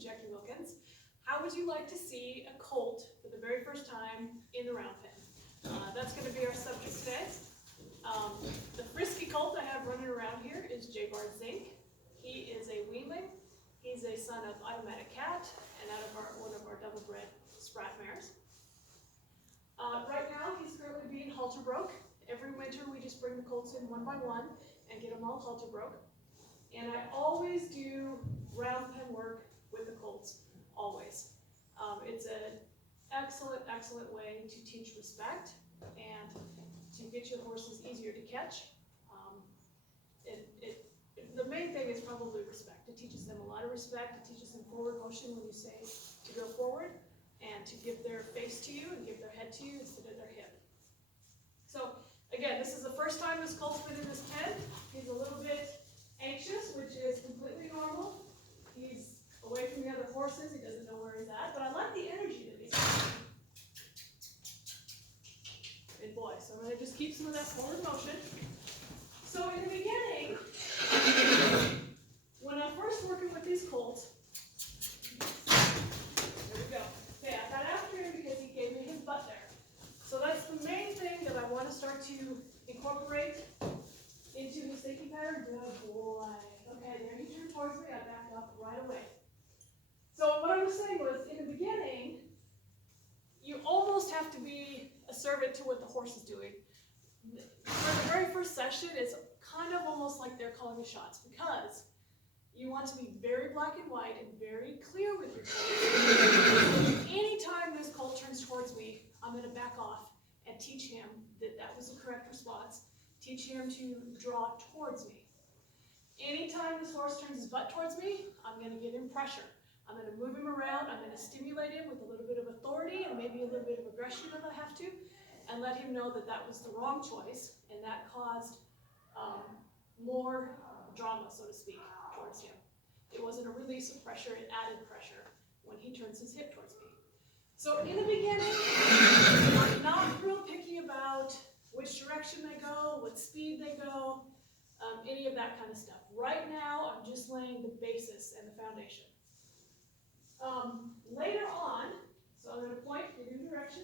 Jackie Wilkins. How would you like to see a colt for the very first time in the round pen? That's going to be our subject today. The frisky colt I have running around here is J-Bar Zink. He is a weanling. He's a son of Automatic Cat and out of one of our double-bred Sprat mares. Right now, he's currently being halter broke. Every winter, we just bring the colts in one by one and get them all halter broke. And I always do round pen work with the colts, always. It's an excellent, excellent way to teach respect and to get your horses easier to catch. The main thing is probably respect. It teaches them a lot of respect. It teaches them forward motion when you say to go forward and to give their face to you and give their head to you instead of their hip. So again, this is the first time this colt's been in this pen. He's a little bit anxious, which is completely normal. He's away from the other horses. He doesn't know where he's at, but I like the energy that he's got. Good boy. So I'm going to just keep some of that forward motion. So in the beginning, when I'm first working with these colts, there we go. Okay, I got after him because he gave me his butt there. So that's the main thing that I want to start to incorporate into his thinking pattern. Good boy. Okay, there he turned towards me. I backed up right away. So what I was saying was, in the beginning, you almost have to be a servant to what the horse is doing. For the very first session, it's kind of almost like they're calling the shots because you want to be very black and white and very clear with your colt. Anytime this colt turns towards me, I'm going to back off and teach him that that was the correct response. Teach him to draw towards me. Anytime this horse turns his butt towards me, I'm going to give him pressure. I'm going to move him around. I'm going to stimulate him with a little bit of authority and maybe a little bit of aggression if I have to, and let him know that that was the wrong choice, and that caused more drama, so to speak, towards him. It wasn't a release of pressure, it added pressure when he turns his hip towards me. So in the beginning, I'm not real picky about which direction they go, what speed they go, any of that kind of stuff. Right now, I'm just laying the basis and the foundation. Later on, so I'm going to point in your direction.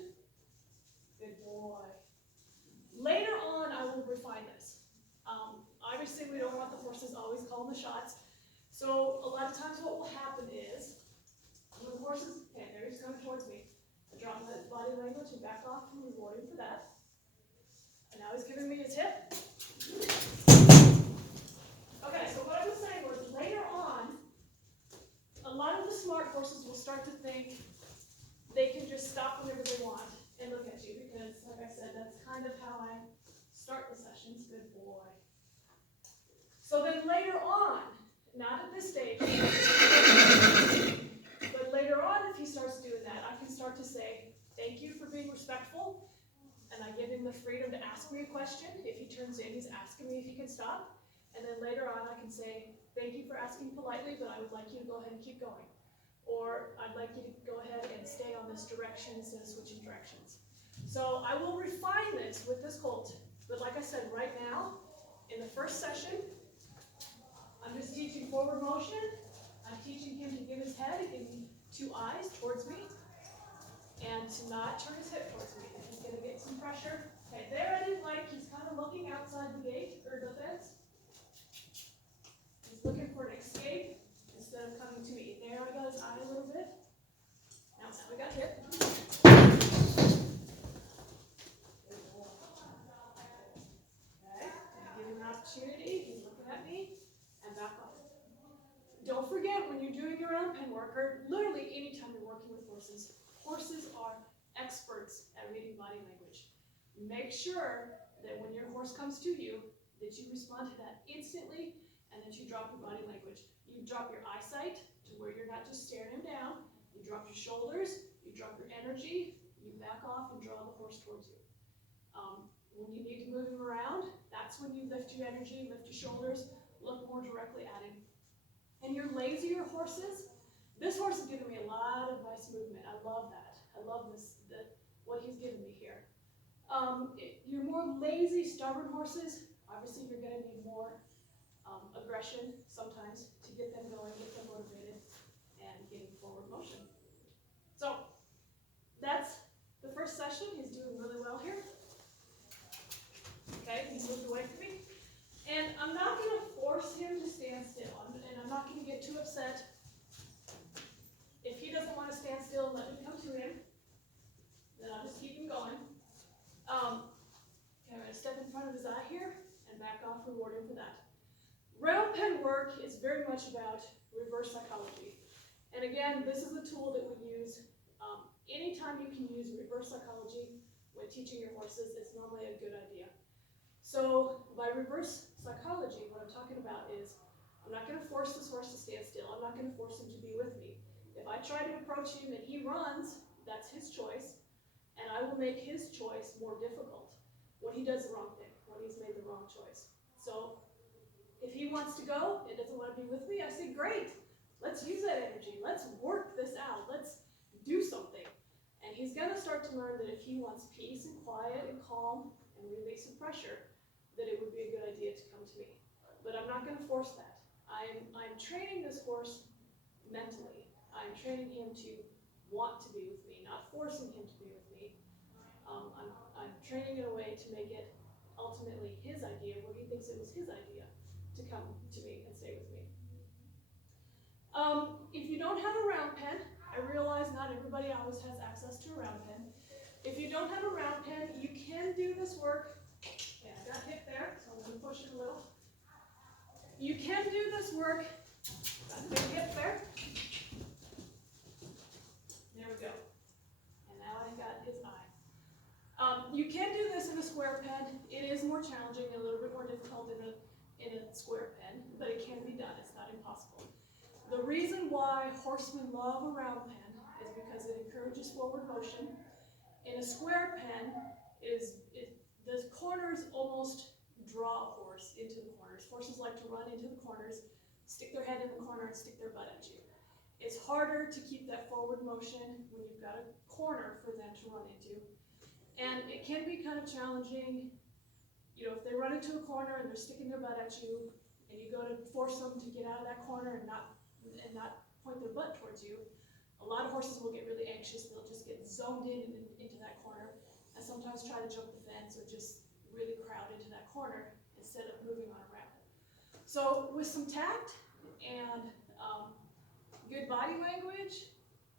Good boy. Later on, I will refine this. Obviously, we don't want the horses always calling the shots. So a lot of times what will happen is, when the horses, okay, there he's coming towards me, I drop my body language and back off and reward him for that. And now he's giving me his hip. Okay, so what I was saying was, later on, a lot of the smart horses will start to think they can just stop whenever they want and look at you, because, like I said, that's kind of how I start the sessions. Good boy. So then later on, not at this stage, but later on, if he starts doing that, I can start to say, thank you for being respectful, and I give him the freedom to ask me a question. If he turns in, he's asking me if he can stop, and then later on, I can say, thank you for asking politely, but I would like you to go ahead and keep going. Or I'd like you to go ahead and stay on this direction instead of switching directions. So I will refine this with this colt, but like I said, right now, in the first session, I'm just teaching forward motion. I'm teaching him to give his head, give me 2 eyes towards me, and to not turn his hip towards me. He's going to get some pressure. Okay, there I didn't like, he's kind of looking outside the gate, or the fence. He's looking for an escape instead of coming to me. There I got his eye a little bit. Now we got hip. Okay, give him an opportunity. He's looking at me. And back off. Don't forget, when you're doing your own pen work, or literally anytime you're working with horses, horses are experts at reading body language. Make sure that when your horse comes to you, that you respond to that instantly, and that you drop your body language. You drop your eyesight to where you're not just staring him down. You drop your shoulders, you drop your energy, you back off and draw the horse towards you. When you need to move him around, that's when you lift your energy, lift your shoulders, look more directly at him. And your lazier horses, this horse is giving me a lot of nice movement. I love that. I love this, what he's giving me here. Your more lazy, stubborn horses, obviously you're going to need more aggression sometimes to get them going, get them motivated, and getting set. If he doesn't want to stand still, let me come to him. Then I'll just keep him going. Okay, I'm going to step in front of his eye here and back off, reward him for that. Round pen work is very much about reverse psychology. And again, this is a tool that we use anytime you can use reverse psychology when teaching your horses. It's normally a good idea. So by reverse psychology, what I'm talking about is I'm not going to force this horse to stand still. I'm not going to force him to be with me. If I try to approach him and he runs, that's his choice, and I will make his choice more difficult when he does the wrong thing, when he's made the wrong choice. So if he wants to go and doesn't want to be with me, I say, great, let's use that energy. Let's work this out. Let's do something. And he's going to start to learn that if he wants peace and quiet and calm and release of pressure, that it would be a good idea to come to me. But I'm not going to force that. I'm training this horse mentally. I'm training him to want to be with me, not forcing him to be with me. I'm training in a way to make it ultimately his idea, where he thinks it was his idea to come to me and stay with me. If you don't have a round pen, I realize not everybody always has access to a round pen. If you don't have a round pen, you can do this work. Yeah, I got hit there, so I'm going to push it a little. You can do this work. Got a big hit there. There we go. And now I got his eye. You can do this in a square pen. It is more challenging, a little bit more difficult in a square pen, but it can be done. It's not impossible. The reason why horsemen love a round pen is because it encourages forward motion. In a square pen, the corners almost draw a horse into the corners. Horses like to run into the corners, stick their head in the corner, and stick their butt at you. It's harder to keep that forward motion when you've got a corner for them to run into. And it can be kind of challenging, if they run into a corner and they're sticking their butt at you, and you go to force them to get out of that corner and not point their butt towards you, a lot of horses will get really anxious. They'll just get zoned into that corner, and sometimes try to jump the fence or just really crowd into that corner instead of moving on around. So with some tact and good body language,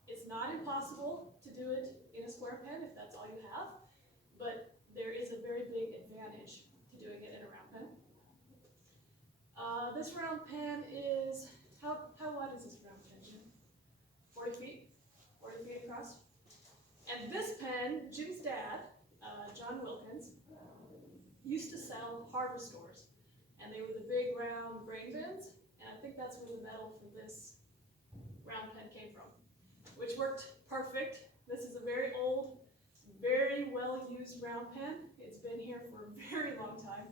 it's not impossible to do it in a square pen if that's all you have, but there is a very big advantage to doing it in a round pen. This round pen is, how wide is this round pen, Jim? 40 feet? 40 feet across? And this pen, Jim's dad, John Wilkins, used to sell hardware stores, and they were the big round grain bins, and I think that's where the metal for this round pen came from, which worked perfect. This is a very old, very well-used round pen. It's been here for a very long time.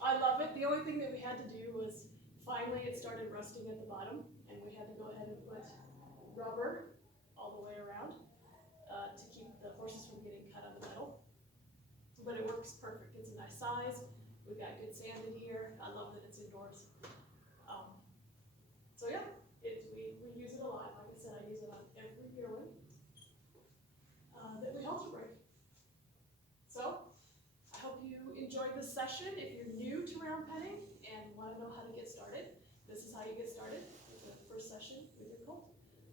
I love it. The only thing that we had to do was, finally it started rusting at the bottom, and we had to go ahead and put rubber all the way around to keep the horses from getting cut on the metal. But it works perfect. It's a nice size. We've got good sand in here. I love that it's indoors. So yeah, we use it a lot. Like I said, I use it on every yearling that we halter break. So I hope you enjoyed this session. If you're new to round penning and want to know how to get started, this is how you get started with the first session with your colt.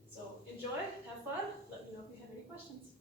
So enjoy, have fun. Let me know if you have any questions.